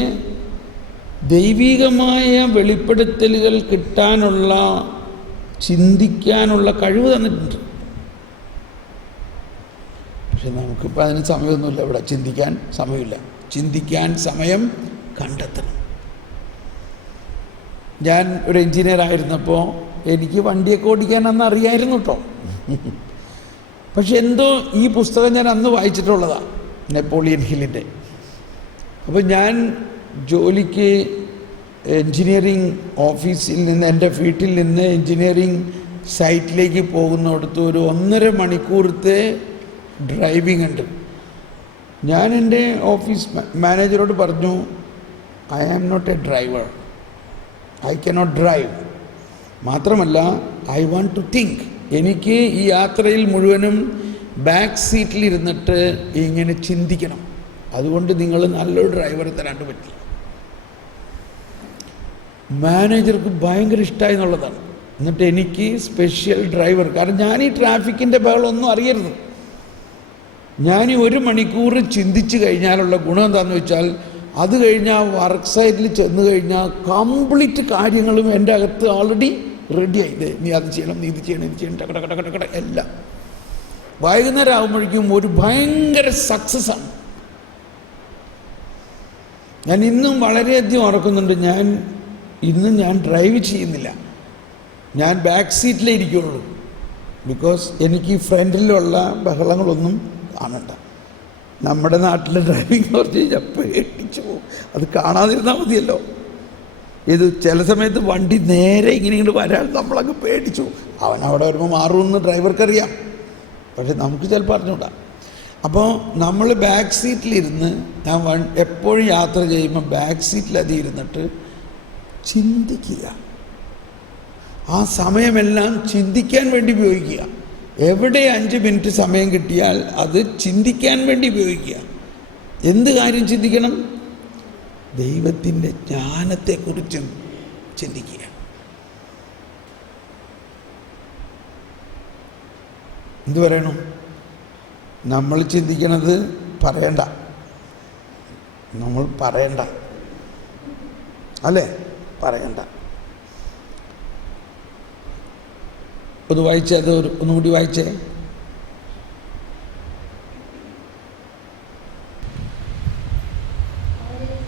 ദൈവികമായ വെളിപ്പെടുത്തലുകൾ കിട്ടാനുള്ള, ചിന്തിക്കാനുള്ള കഴിവ് തന്നിട്ടുണ്ട്. നമുക്കിപ്പോൾ അതിന് സമയമൊന്നുമില്ല, ഇവിടെ ചിന്തിക്കാൻ സമയമില്ല. ചിന്തിക്കാൻ സമയം കണ്ടെത്തണം. ഞാൻ ഒരു എൻജിനീയർ ആയിരുന്നപ്പോൾ എനിക്ക് വണ്ടിയൊക്കെ ഓടിക്കാൻ അന്ന് അറിയായിരുന്നു കേട്ടോ. പക്ഷെ എന്തോ ഈ പുസ്തകം ഞാൻ അന്ന് വായിച്ചിട്ടുള്ളതാണ്, നെപ്പോളിയൻ ഹില്ലിൻ്റെ. അപ്പോൾ ഞാൻ ജോലിക്ക് എൻജിനീയറിങ് ഓഫീസിൽ നിന്ന്, എൻ്റെ വീട്ടിൽ നിന്ന് എൻജിനീയറിങ് സൈറ്റിലേക്ക് പോകുന്നിടത്ത് ഒരു 1.5 മണിക്കൂറത്തെ ഡ്രൈവിംഗ് ഉണ്ട്. ഞാൻ എൻ്റെ ഓഫീസ് മാനേജറോട് പറഞ്ഞു, I am not a driver, I cannot drive. മാത്രമല്ല ഐ വാണ്ട് ടു തിങ്ക്. എനിക്ക് ഈ യാത്രയിൽ മുഴുവനും ബാക്ക് സീറ്റിലിരുന്നിട്ട് ഇങ്ങനെ ചിന്തിക്കണം. അതുകൊണ്ട് നിങ്ങൾ നല്ലൊരു ഡ്രൈവറെ തരാണ്ട് പറ്റില്ല. മാനേജർക്ക് ഭയങ്കര ഇഷ്ടമായി എന്നുള്ളതാണ്. എന്നിട്ട് എനിക്ക് സ്പെഷ്യൽ ഡ്രൈവർ, കാരണം ഞാൻ ഈ ട്രാഫിക്കിൻ്റെ ബഹളമൊന്നും അറിയരുത്. ഞാൻ ഈ 1 മണിക്കൂർ ചിന്തിച്ച് കഴിഞ്ഞാലുള്ള ഗുണം എന്താണെന്ന് വെച്ചാൽ, അത് കഴിഞ്ഞാൽ വർക്ക് സൈറ്റിൽ ചെന്ന് കഴിഞ്ഞാൽ കംപ്ലീറ്റ് കാര്യങ്ങളും എൻ്റെ അകത്ത് ഓൾറെഡി റെഡിയായി. നീ അത് ചെയ്യണം, നീ ഇത് ചെയ്യണം, ഇത് ചെയ്യണം, ടക്കട എല്ലാം. വൈകുന്നേരം ആകുമ്പോഴേക്കും ഒരു ഭയങ്കര സക്സസ്സാണ്. ഞാൻ ഇന്നും വളരെയധികം ഓർക്കുന്നുണ്ട്. ഇന്നും ഞാൻ ഡ്രൈവ് ചെയ്യുന്നില്ല, ഞാൻ ബാക്ക് സീറ്റിലേ ഇരിക്കുകയുള്ളൂ. ബിക്കോസ് എനിക്ക് ഫ്രണ്ടിലുള്ള ബഹളങ്ങളൊന്നും കാണണ്ട. നമ്മുടെ നാട്ടിലെ ഡ്രൈവിംഗ് എന്ന് പറഞ്ഞു കഴിഞ്ഞാൽ പേടിച്ചു പോകും. അത് കാണാതിരുന്നാൽ മതിയല്ലോ. ഇത് ചില സമയത്ത് വണ്ടി നേരെ ഇങ്ങനെ വരാൻ നമ്മളങ്ങ് പേടിച്ചു. അവൻ അവിടെ വരുമ്പോൾ മാറുമെന്ന് ഡ്രൈവർക്കറിയാം, പക്ഷെ നമുക്ക് ചിലപ്പോൾ അറിഞ്ഞൂടാ. അപ്പോൾ നമ്മൾ ബാക്ക് സീറ്റിലിരുന്ന്, ഞാൻ എപ്പോഴും യാത്ര ചെയ്യുമ്പോൾ ബാക്ക് സീറ്റിലത് ഇരുന്നിട്ട് ചിന്തിക്കുക. ആ സമയമെല്ലാം ചിന്തിക്കാൻ വേണ്ടി ഉപയോഗിക്കുക. എവിടെ 5 മിനിറ്റ് സമയം കിട്ടിയാൽ അത് ചിന്തിക്കാൻ വേണ്ടി ഉപയോഗിക്കുക. എന്ത് കാര്യം ചിന്തിക്കണം? ദൈവത്തിൻ്റെ ജ്ഞാനത്തെക്കുറിച്ചും ചിന്തിക്കുക. എന്തു പറയണം? നമ്മൾ ചിന്തിക്കണത് പറയണ്ട, നമ്മൾ പറയണ്ട, അല്ലേ? പറയണ്ട. ഒന്ന് വായിച്ചേ, അത് ഒന്നുകൂടി വായിച്ചേ.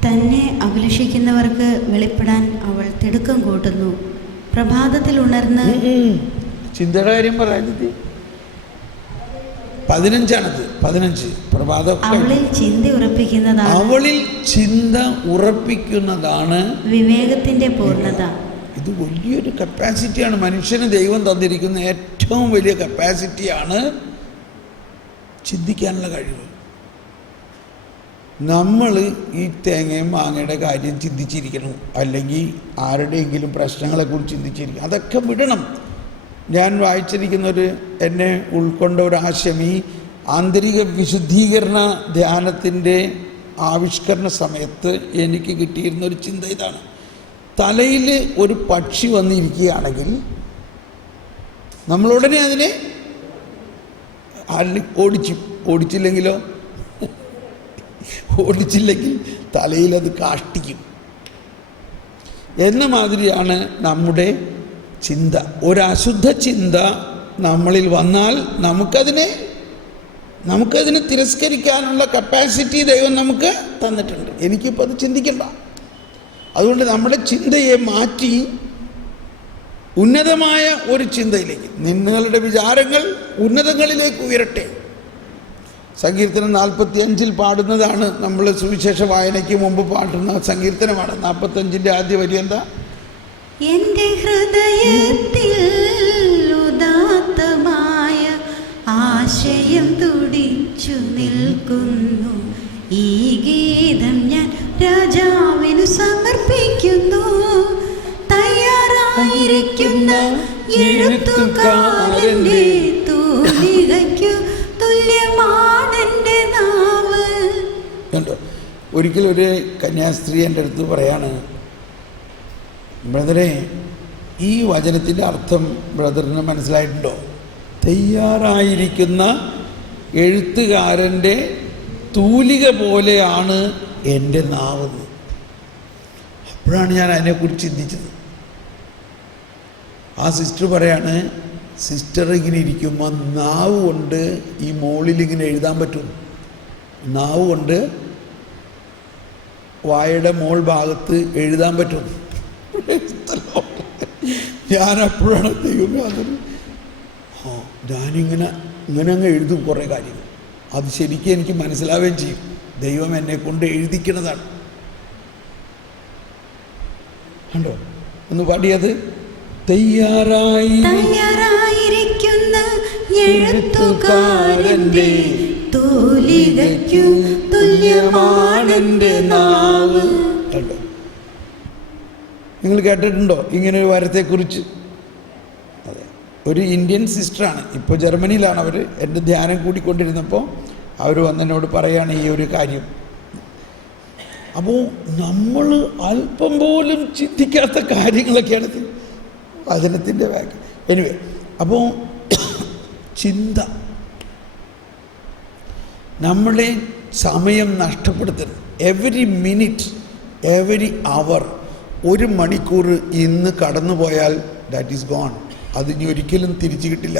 തന്നെ അഭിലഷിക്കുന്നവർക്ക് വെളിപ്പെടാൻ അവൾ തിടുക്കം കൂട്ടുന്നു. പ്രഭാതത്തിൽ ഉണർന്ന് ചിന്തയുടെ കാര്യം പറയാൻ 15 പ്രഭാതം. അവളിൽ ചിന്ത ഉറപ്പിക്കുന്നതാണ് വിവേകത്തിന്റെ പൂർണ്ണത. ഇത് വലിയൊരു കപ്പാസിറ്റിയാണ്. മനുഷ്യന് ദൈവം തന്നിരിക്കുന്ന ഏറ്റവും വലിയ കപ്പാസിറ്റിയാണ് ചിന്തിക്കാനുള്ള കഴിവ്. നമ്മൾ ഈ തേങ്ങയും മാങ്ങയുടെ കാര്യം ചിന്തിച്ചിരിക്കണം, അല്ലെങ്കിൽ ആരുടെയെങ്കിലും പ്രശ്നങ്ങളെക്കുറിച്ച് ചിന്തിച്ചിരിക്കണം. അതൊക്കെ വിടണം. ഞാൻ വായിച്ചിരിക്കുന്നൊരു, എന്നെ ഉൾക്കൊണ്ട ഒരു ആശയം, ഈ ആന്തരിക വിശുദ്ധീകരണ ധ്യാനത്തിൻ്റെ ആവിഷ്കരണ സമയത്ത് എനിക്ക് കിട്ടിയിരുന്നൊരു ചിന്ത ഇതാണ്. തലയിൽ ഒരു പക്ഷി വന്നിരിക്കുകയാണെങ്കിൽ നമ്മളുടനെ അതിനെ ഓടിച്ചില്ലെങ്കിലോ, ഓടിച്ചില്ലെങ്കിൽ തലയിലത് കാഷ്ടിക്കും എന്ന മാതിരിയാണ് നമ്മുടെ ചിന്ത. ഒരശുദ്ധ ചിന്ത നമ്മളിൽ വന്നാൽ നമുക്കതിനെ തിരസ്കരിക്കാനുള്ള കപ്പാസിറ്റി ദൈവം നമുക്ക് തന്നിട്ടുണ്ട്. എനിക്കിപ്പോൾ അത് ചിന്തിക്കണ്ട. അതുകൊണ്ട് നമ്മുടെ ചിന്തയെ മാറ്റി ഉന്നതമായ ഒരു ചിന്തയിലേക്ക്, നിങ്ങളുടെ വിചാരങ്ങൾ ഉന്നതങ്ങളിലേക്ക് ഉയരട്ടെ. സങ്കീർത്തനം 45 പാടുന്നതാണ്. നമ്മൾ സുവിശേഷ വായനയ്ക്ക് മുമ്പ് പാടുന്ന സങ്കീർത്തനമാണ്. 45 ആദ്യ വരി എന്താ? എൻ്റെ ഹൃദയത്തിൽ ഉദാത്തമായ ആശയം തുടിച്ചു നിൽക്കുന്നു. ഈ ഗീതം ഞാൻ രാജാവിനു സമർപ്പിക്കുന്നു. തയ്യാറായിരിക്കുന്ന എഴുത്തുകാരൻ്റെ തൂലികയ്ക്കു തുല്യമാണെൻ്റെ നാവ്. ഒരിക്കൽ ഒരു കന്യാസ്ത്രീ എൻ്റെ അടുത്ത് പറയാണ്, ബ്രദറെ, ഈ വചനത്തിൻ്റെ അർത്ഥം ബ്രദറിന് മനസ്സിലായിട്ടുണ്ടോ? തയ്യാറായിരിക്കുന്ന എഴുത്തുകാരൻ്റെ തൂലിക പോലെയാണ് എൻ്റെ നാവെന്ന്. അപ്പോഴാണ് ഞാൻ അതിനെക്കുറിച്ച് ചിന്തിച്ചത്. ആ സിസ്റ്റർ പറയാണ്, സിസ്റ്റർ ഇങ്ങനെ ഇരിക്കുമ്പോൾ നാവ് കൊണ്ട് ഈ മോളിൽ ഇങ്ങനെ എഴുതാൻ പറ്റും. നാവ് കൊണ്ട് വായുടെ മോൾ ഭാഗത്ത് എഴുതാൻ പറ്റും. ഞാൻ അപ്പോഴാണ് ദൈവമേ അതൊരു ഞാനിങ്ങനെ അങ്ങ് എഴുതും കുറേ കാര്യങ്ങൾ. അത് ശരിക്കും എനിക്ക് മനസ്സിലാവുകയും ചെയ്യും. ദൈവം എന്നെ കൊണ്ട് എഴുതിക്കുന്നതാണ്. കണ്ടോ ഒന്ന് പാടിയത്? തയ്യാറായിരിക്കുന്ന എഴുത്തുകാരന്റെ തൂലികയ്ക്കു തുല്യമാണെന്റെ നാവ്. കണ്ടോ? നിങ്ങൾ കേട്ടിട്ടുണ്ടോ ഇങ്ങനെ ഒരു വരത്തെക്കുറിച്ച്? അതെ, ഒരു ഇന്ത്യൻ സിസ്റ്ററാണ്, ഇപ്പോൾ ജർമ്മനിയിലാണ് അവർ. എൻ്റെ ധ്യാനം കൂടിക്കൊണ്ടിരുന്നപ്പോൾ അവർ വന്നെന്നോട് പറയാണ് ഈ ഒരു കാര്യം. അപ്പോൾ നമ്മൾ അല്പം പോലും ചിന്തിക്കാത്ത കാര്യങ്ങളൊക്കെയാണ് വചനത്തിൻ്റെ വാക്യം. എനിവേ, അപ്പോൾ ചിന്ത നമ്മളെ സമയം നഷ്ടപ്പെടുത്തരുത്. എവരി മിനിറ്റ്, എവരി അവർ, 1 മണിക്കൂർ ഇന്ന് കടന്നു പോയാൽ ദാറ്റ് ഈസ് ഗോൺ. അത് ഇനി ഒരിക്കലും തിരിച്ചു കിട്ടില്ല.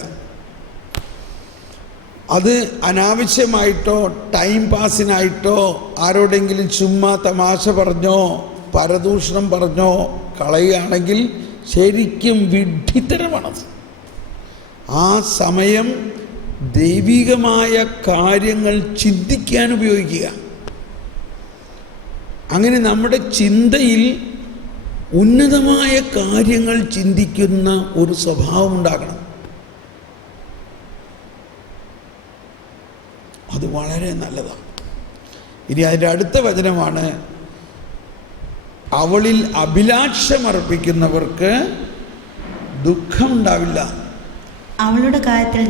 അത് അനാവശ്യമായിട്ടോ ടൈം പാസിനായിട്ടോ ആരോടെങ്കിലും ചുമ്മാ തമാശ പറഞ്ഞോ പരദൂഷണം പറഞ്ഞോ കളയുകയാണെങ്കിൽ ശരിക്കും വിഡ്ഢിത്തരമാണത്. ആ സമയം ദൈവികമായ കാര്യങ്ങൾ ചിന്തിക്കാൻ ഉപയോഗിക്കുക. അങ്ങനെ നമ്മുടെ ചിന്തയിൽ ഉന്നതമായ കാര്യങ്ങൾ ചിന്തിക്കുന്ന ഒരു സ്വഭാവം ഉണ്ടാകണം. അത് വളരെ നല്ലതാണ്. ഇനി അതിൻ്റെ അടുത്ത വചനമാണ്, അവളിൽ അഭിലാഷമർപ്പിക്കുന്നവർക്ക് ദുഃഖമുണ്ടാവില്ല. അവളുടെ കാര്യത്തിൽ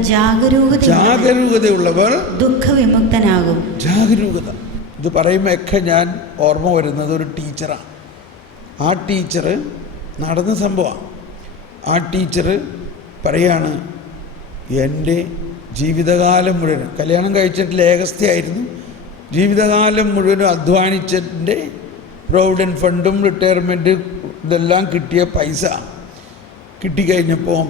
ജാഗരൂകതയുള്ളവർ ദുഃഖവിമുക്തനാകും. ജാഗരൂകത, ഇത് പറയുമ്പോഴൊക്കെ ഞാൻ ഓർമ്മ വരുന്നത് ഒരു ടീച്ചറാണ്. ആ ടീച്ചർ നടന്ന സംഭവമാണ്. ആ ടീച്ചർ പറയാണ്, എൻ്റെ ജീവിതകാലം മുഴുവൻ, കല്യാണം കഴിച്ചിട്ട് ഏകസ്ഥയായിരുന്നു, ജീവിതകാലം മുഴുവനും അധ്വാനിച്ചതിൻ്റെ പ്രൊവിഡൻറ്റ് ഫണ്ടും റിട്ടയർമെൻറ്റ് ഇതെല്ലാം കിട്ടിയ പൈസ കിട്ടിക്കഴിഞ്ഞപ്പോൾ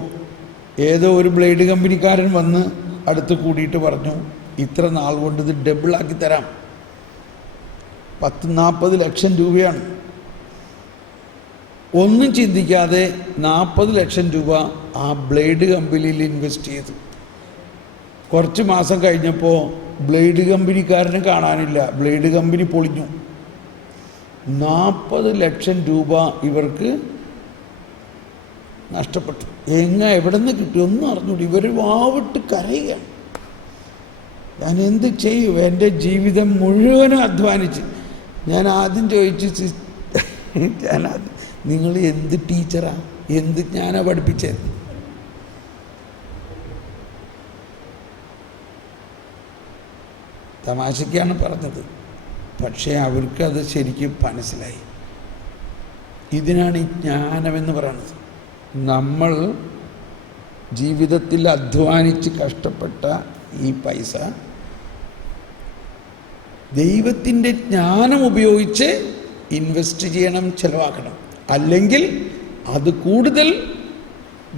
ഏതോ ഒരു ബ്ലേഡ് കമ്പനിക്കാരൻ വന്ന് അടുത്ത് കൂടിയിട്ട് പറഞ്ഞു, ഇത്ര നാൾ കൊണ്ട് ഇത് ഡബിളാക്കി തരാം, 10-40 ലക്ഷം രൂപയാണ്. ഒന്നും ചിന്തിക്കാതെ 40 ലക്ഷം രൂപ ആ ബ്ലേഡ് കമ്പനിയിൽ ഇൻവെസ്റ്റ് ചെയ്തു. കുറച്ച് മാസം കഴിഞ്ഞപ്പോൾ ബ്ലേഡ് കമ്പനിക്കാരനെ കാണാനില്ല, ബ്ലേഡ് കമ്പനി പൊളിഞ്ഞു. 40 ലക്ഷം രൂപ ഇവർക്ക് നഷ്ടപ്പെട്ടു. എവിടെ നിന്ന് കിട്ടി ഒന്നും അറിഞ്ഞൂടി. ഇവർ വാവിട്ട് കരയുകയാണ്. ഞാൻ എന്ത് ചെയ്യും? എൻ്റെ ജീവിതം മുഴുവനും അധ്വാനിച്ച്. ഞാൻ ആദ്യം ചോദിച്ചു, നിങ്ങൾ എന്ത് ടീച്ചറാ, എന്ത് ഞാനാ പഠിപ്പിച്ചത്? തമാശയ്ക്കാണ് പറഞ്ഞത്, പക്ഷേ അവർക്കത് ശരിക്കും മനസ്സിലായി. ഇതിനാണ് ഈ ജ്ഞാനമെന്ന് പറയുന്നത്. നമ്മൾ ജീവിതത്തിൽ അധ്വാനിച്ച് കഷ്ടപ്പെട്ട ഈ പൈസ ദൈവത്തിൻ്റെ ജ്ഞാനം ഉപയോഗിച്ച് ഇൻവെസ്റ്റ് ചെയ്യണം, ചിലവാക്കണം. അല്ലെങ്കിൽ അത് കൂടുതൽ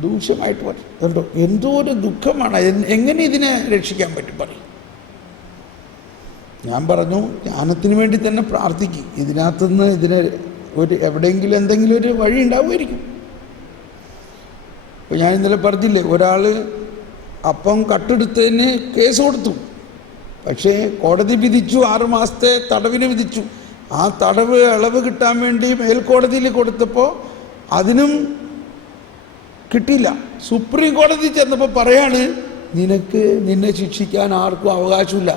ദൂഷ്യമായിട്ട് വരും. കണ്ടോ എന്തോ ഒരു ദുഃഖമാണ്. എങ്ങനെ ഇതിനെ രക്ഷിക്കാൻ പറ്റും പറയും? ഞാൻ പറഞ്ഞു, ജ്ഞാനത്തിന് വേണ്ടി തന്നെ പ്രാർത്ഥിക്കും. ഇതിനകത്തുനിന്ന് എവിടെയെങ്കിലും എന്തെങ്കിലും ഒരു വഴി ഉണ്ടാവുമായിരിക്കും. ഇപ്പോൾ ഞാൻ ഇന്നലെ പറഞ്ഞില്ലേ, ഒരാൾ അപ്പം കട്ടെടുത്തതിന് കേസ് കൊടുത്തു, പക്ഷേ കോടതി വിധിച്ചു 6 മാസത്തെ തടവിന് വിധിച്ചു. ആ തടവ് ഇളവ് കിട്ടാൻ വേണ്ടി മേൽക്കോടതിയിൽ കൊടുത്തപ്പോൾ അതിനും കിട്ടിയില്ല. സുപ്രീം കോടതി ചെന്നപ്പോൾ പറയാണ്, നിന്നെ ശിക്ഷിക്കാൻ ആർക്കും അവകാശമില്ല,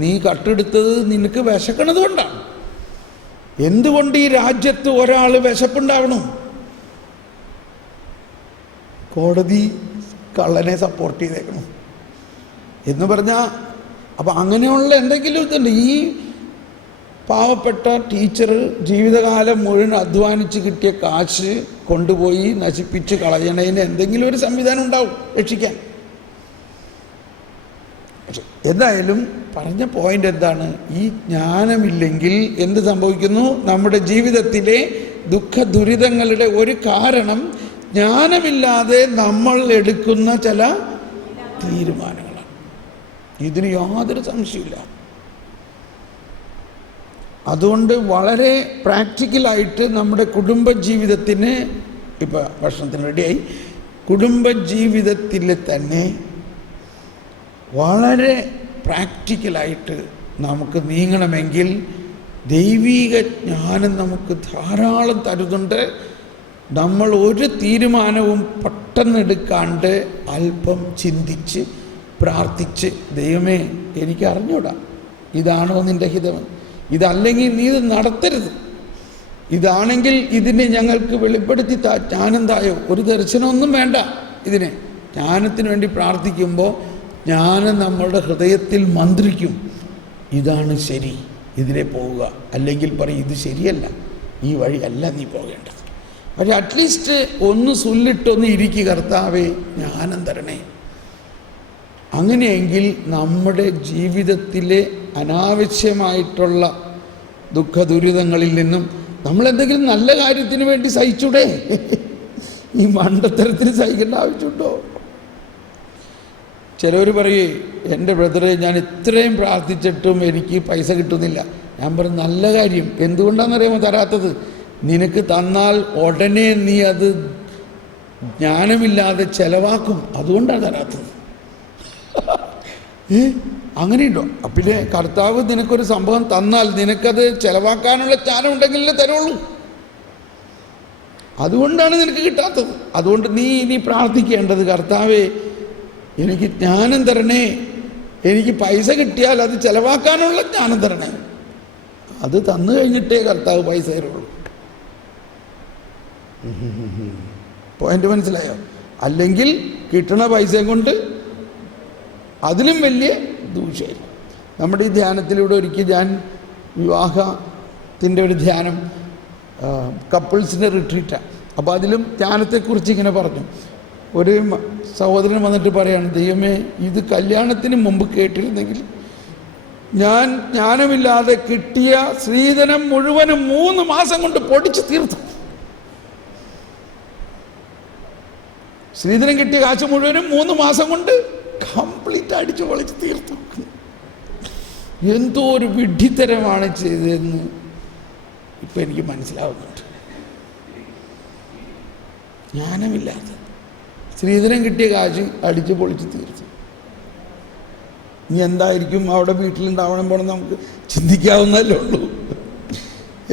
നീ കട്ടെടുത്തത് നിനക്ക് വിശക്കണത് കൊണ്ടാണ്. എന്തുകൊണ്ട് ഈ രാജ്യത്ത് ഒരാൾ വിശപ്പുണ്ടാവണം? കോടതി കള്ളനെ സപ്പോർട്ട് ചെയ്തേക്കണം എന്ന് പറഞ്ഞാൽ, അപ്പം അങ്ങനെയുള്ള എന്തെങ്കിലും ഇതുണ്ട്. ഈ പാവപ്പെട്ട ടീച്ചർ ജീവിതകാലം മുഴുവൻ അധ്വാനിച്ച് കിട്ടിയ കാശ് കൊണ്ടുപോയി നശിപ്പിച്ച് കളയണതിന് എന്തെങ്കിലും ഒരു സംവിധാനം ഉണ്ടാവും രക്ഷിക്കാൻ. പക്ഷെ എന്തായാലും പറഞ്ഞ പോയിന്റ് എന്താണ്? ഈ ജ്ഞാനമില്ലെങ്കിൽ എന്ത് സംഭവിക്കുന്നു? നമ്മുടെ ജീവിതത്തിലെ ദുഃഖ ദുരിതങ്ങളുടെ ഒരു കാരണം ജ്ഞാനമില്ലാതെ നമ്മൾ എടുക്കുന്ന ചില തീരുമാനങ്ങളാണ്. ഇതിന് യാതൊരു സംശയമില്ല. അതുകൊണ്ട് വളരെ പ്രാക്ടിക്കലായിട്ട് നമ്മുടെ കുടുംബജീവിതത്തിന്, ഇപ്പോൾ ഭക്ഷണത്തിന് റെഡിയായി, കുടുംബജീവിതത്തിൽ തന്നെ വളരെ പ്രാക്ടിക്കലായിട്ട് നമുക്ക് നീങ്ങണമെങ്കിൽ ദൈവീക ജ്ഞാനം നമുക്ക് ധാരാളം തരുന്നുണ്ട്. നമ്മൾ ഒരു തീരുമാനവും പെട്ടെന്നെടുക്കാണ്ട് അല്പം ചിന്തിച്ച് പ്രാർത്ഥിച്ച്, ദൈവമേ എനിക്ക് അറിഞ്ഞൂടാ, ഇതാണോ നിൻ്റെ ഹിതം, ഇതല്ലെങ്കിൽ നീ ഇത് നടത്തരുത്, ഇതാണെങ്കിൽ ഇതിനെ ഞങ്ങൾക്ക് വെളിപ്പെടുത്തി ജ്ഞാനം തായോ. ഒരു ദർശനമൊന്നും വേണ്ട, ഇതിനെ ജ്ഞാനത്തിന് വേണ്ടി പ്രാർത്ഥിക്കുമ്പോൾ ജ്ഞാനം നമ്മളുടെ ഹൃദയത്തിൽ മന്ത്രിക്കും, ഇതാണ് ശരി, ഇതിലെ പോവുക, അല്ലെങ്കിൽ പറയും ഇത് ശരിയല്ല, ഈ വഴി അല്ല നീ പോകേണ്ടത്. പക്ഷെ അറ്റ്ലീസ്റ്റ് ഒന്ന് സുല്ലിട്ടൊന്ന് ഇരിക്കുക, കർത്താവേ ജ്ഞാനം തരണേ. അങ്ങനെയെങ്കിൽ നമ്മുടെ ജീവിതത്തിലെ അനാവശ്യമായിട്ടുള്ള ദുഃഖ ദുരിതങ്ങളിൽ നിന്നും നമ്മളെന്തെങ്കിലും നല്ല കാര്യത്തിന് വേണ്ടി സഹിച്ചൂടെ? ഈ മണ്ടത്തരത്തിന് സഹിക്കേണ്ട ആവശ്യമുണ്ടോ? ചിലവർ പറയേ, എൻ്റെ ബ്രദറെ ഞാൻ ഇത്രയും പ്രാർത്ഥിച്ചിട്ടും എനിക്ക് പൈസ കിട്ടുന്നില്ല. ഞാൻ പറയും നല്ല കാര്യം, എന്തുകൊണ്ടാണെന്നറിയാമോ തരാത്തത്? നിനക്ക് തന്നാൽ ഉടനെ നീ അത് ജ്ഞാനമില്ലാതെ ചെലവാക്കും, അതുകൊണ്ടാണ് തരാത്തത്. അങ്ങനെയുണ്ടോ? പിന്നെ കർത്താവ് നിനക്കൊരു സംഭവം തന്നാൽ നിനക്കത് ചെലവാക്കാനുള്ള ജ്ഞാനം ഉണ്ടെങ്കിലേ തരുള്ളൂ, അതുകൊണ്ടാണ് നിനക്ക് കിട്ടാത്തത്. അതുകൊണ്ട് നീ ഇനി പ്രാർത്ഥിക്കേണ്ടത്, കർത്താവേ എനിക്ക് ജ്ഞാനം തരണേ, എനിക്ക് പൈസ കിട്ടിയാൽ അത് ചെലവാക്കാനുള്ള ജ്ഞാനം തരണേ. അത് തന്നു കഴിഞ്ഞിട്ടേ കർത്താവ് പൈസ തരുള്ളൂ. പോയിന്റ് മനസ്സിലായോ? അല്ലെങ്കിൽ കിട്ടണ പൈസ കൊണ്ട് അതിലും വലിയ ദൂഷ്യമില്ല. നമ്മുടെ ഈ ധ്യാനത്തിലൂടെ ഒരിക്കൽ ഞാൻ വിവാഹത്തിൻ്റെ ഒരു ധ്യാനം, കപ്പിൾസിൻ്റെ റിട്രീറ്റാണ്. അപ്പോൾ അതിലും ധ്യാനത്തെക്കുറിച്ച് ഇങ്ങനെ പറഞ്ഞു. ഒരു സഹോദരൻ വന്നിട്ട് പറയാണ്, ദൈവമേ ഇത് കല്യാണത്തിന് മുമ്പ് കേട്ടിരുന്നെങ്കിൽ ഞാൻ ജ്ഞാനമില്ലാതെ കിട്ടിയ സ്ത്രീധനം മുഴുവനും 3 മാസം കൊണ്ട് പൊടിച്ച് തീർത്തു. സ്ത്രീധനം കിട്ടിയ കാശ് മുഴുവനും 3 മാസം കൊണ്ട് കംപ്ലീറ്റ് അടിച്ചു പൊളിച്ച് തീർത്തു. എന്തോ ഒരു വിഡ്ഢിത്തരമാണ് ചെയ്തതെന്ന് ഇപ്പം എനിക്ക് മനസ്സിലാവുന്നുണ്ട്. ജ്ഞാനമില്ലാതെ സ്ത്രീധനം കിട്ടിയ കാശ് അടിച്ചു പൊളിച്ച് തീർത്തു. ഇനി എന്തായിരിക്കും അവിടെ വീട്ടിലുണ്ടാവണം പോണം നമുക്ക് ചിന്തിക്കാവുന്നതല്ലേ ഉള്ളൂ.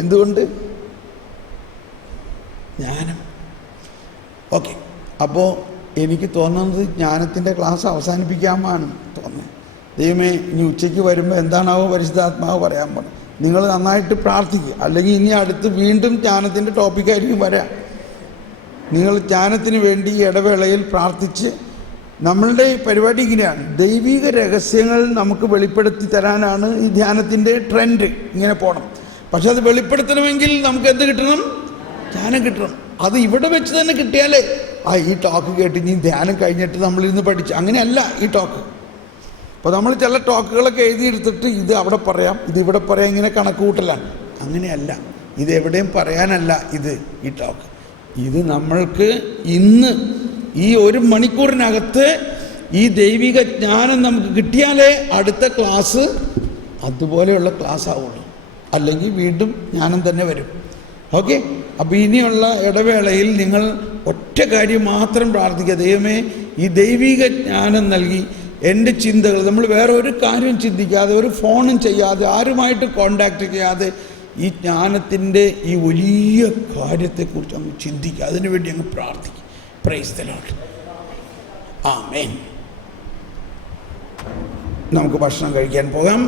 എന്തുകൊണ്ട്? ജ്ഞാനം. ഓക്കെ, അപ്പോൾ എനിക്ക് തോന്നുന്നത് ജ്ഞാനത്തിൻ്റെ ക്ലാസ് അവസാനിപ്പിക്കാമെന്നാണ് തോന്നുന്നത്. ദൈവമേ ഇനി ഉച്ചയ്ക്ക് വരുമ്പോൾ എന്താണാവോ പരിശുദ്ധാത്മാവ് പറയാൻ പോകുന്നത്. നിങ്ങൾ നന്നായിട്ട് പ്രാർത്ഥിക്കുക, അല്ലെങ്കിൽ ഇനി അടുത്ത് വീണ്ടും ജ്ഞാനത്തിൻ്റെ ടോപ്പിക്കായിരിക്കും വരാം. നിങ്ങൾ ജ്ഞാനത്തിന് വേണ്ടി ഇടവേളയിൽ പ്രാർത്ഥിച്ച്, നമ്മളുടെ ഈ പരിപാടി ഇങ്ങനെയാണ്, ദൈവിക രഹസ്യങ്ങൾ നമുക്ക് വെളിപ്പെടുത്തി തരാനാണ് ഈ ധ്യാനത്തിൻ്റെ ട്രെൻഡ്. ഇങ്ങനെ പോകണം. പക്ഷെ അത് വെളിപ്പെടുത്തണമെങ്കിൽ നമുക്ക് എന്ത് കിട്ടണം? ജ്ഞാനം കിട്ടണം. അത് ഇവിടെ വെച്ച് തന്നെ കിട്ടിയാലേ ഈ ടോക്ക് കേട്ട് ഇനി ധ്യാനം കഴിഞ്ഞിട്ട് നമ്മളിരുന്ന് പഠിച്ച്, അങ്ങനെയല്ല ഈ ടോക്ക്. അപ്പോൾ നമ്മൾ ചില ടോക്കുകളൊക്കെ എഴുതിയെടുത്തിട്ട് ഇത് അവിടെ പറയാം, ഇത് ഇവിടെ പറയാം, ഇങ്ങനെ കണക്ക് കൂട്ടലാണ്. അങ്ങനെയല്ല, ഇതെവിടെയും പറയാനല്ല ഇത് ഈ ടോക്ക്. ഇത് നമ്മൾക്ക് ഇന്ന് ഈ 1 മണിക്കൂറിനകത്ത് ഈ ദൈവിക ജ്ഞാനം നമുക്ക് കിട്ടിയാലേ അടുത്ത ക്ലാസ് അതുപോലെയുള്ള ക്ലാസ് ആവുള്ളൂ, അല്ലെങ്കിൽ വീണ്ടും ജ്ഞാനം തന്നെ വരും. ഓക്കെ, അപ്പോൾ ഇനിയുള്ള ഇടവേളയിൽ നിങ്ങൾ ഒറ്റ കാര്യം മാത്രം പ്രാർത്ഥിക്കുക, ദൈവമേ ഈ ദൈവിക ജ്ഞാനം നൽകി എൻ്റെ ചിന്തകൾ, നമ്മൾ വേറെ ഒരു കാര്യം ചിന്തിക്കാതെ, ഒരു ഫോണും ചെയ്യാതെ, ആരുമായിട്ട് കോണ്ടാക്ട് ചെയ്യാതെ ഈ ജ്ഞാനത്തിൻ്റെ ഈ വലിയ കാര്യത്തെക്കുറിച്ച് അങ്ങ് ചിന്തിക്കുക, അതിനുവേണ്ടി അങ്ങ് പ്രാർത്ഥിക്കുക. Praise the Lord. ആമേൻ. നമുക്ക് ഭക്ഷണം കഴിക്കാൻ പോകാം.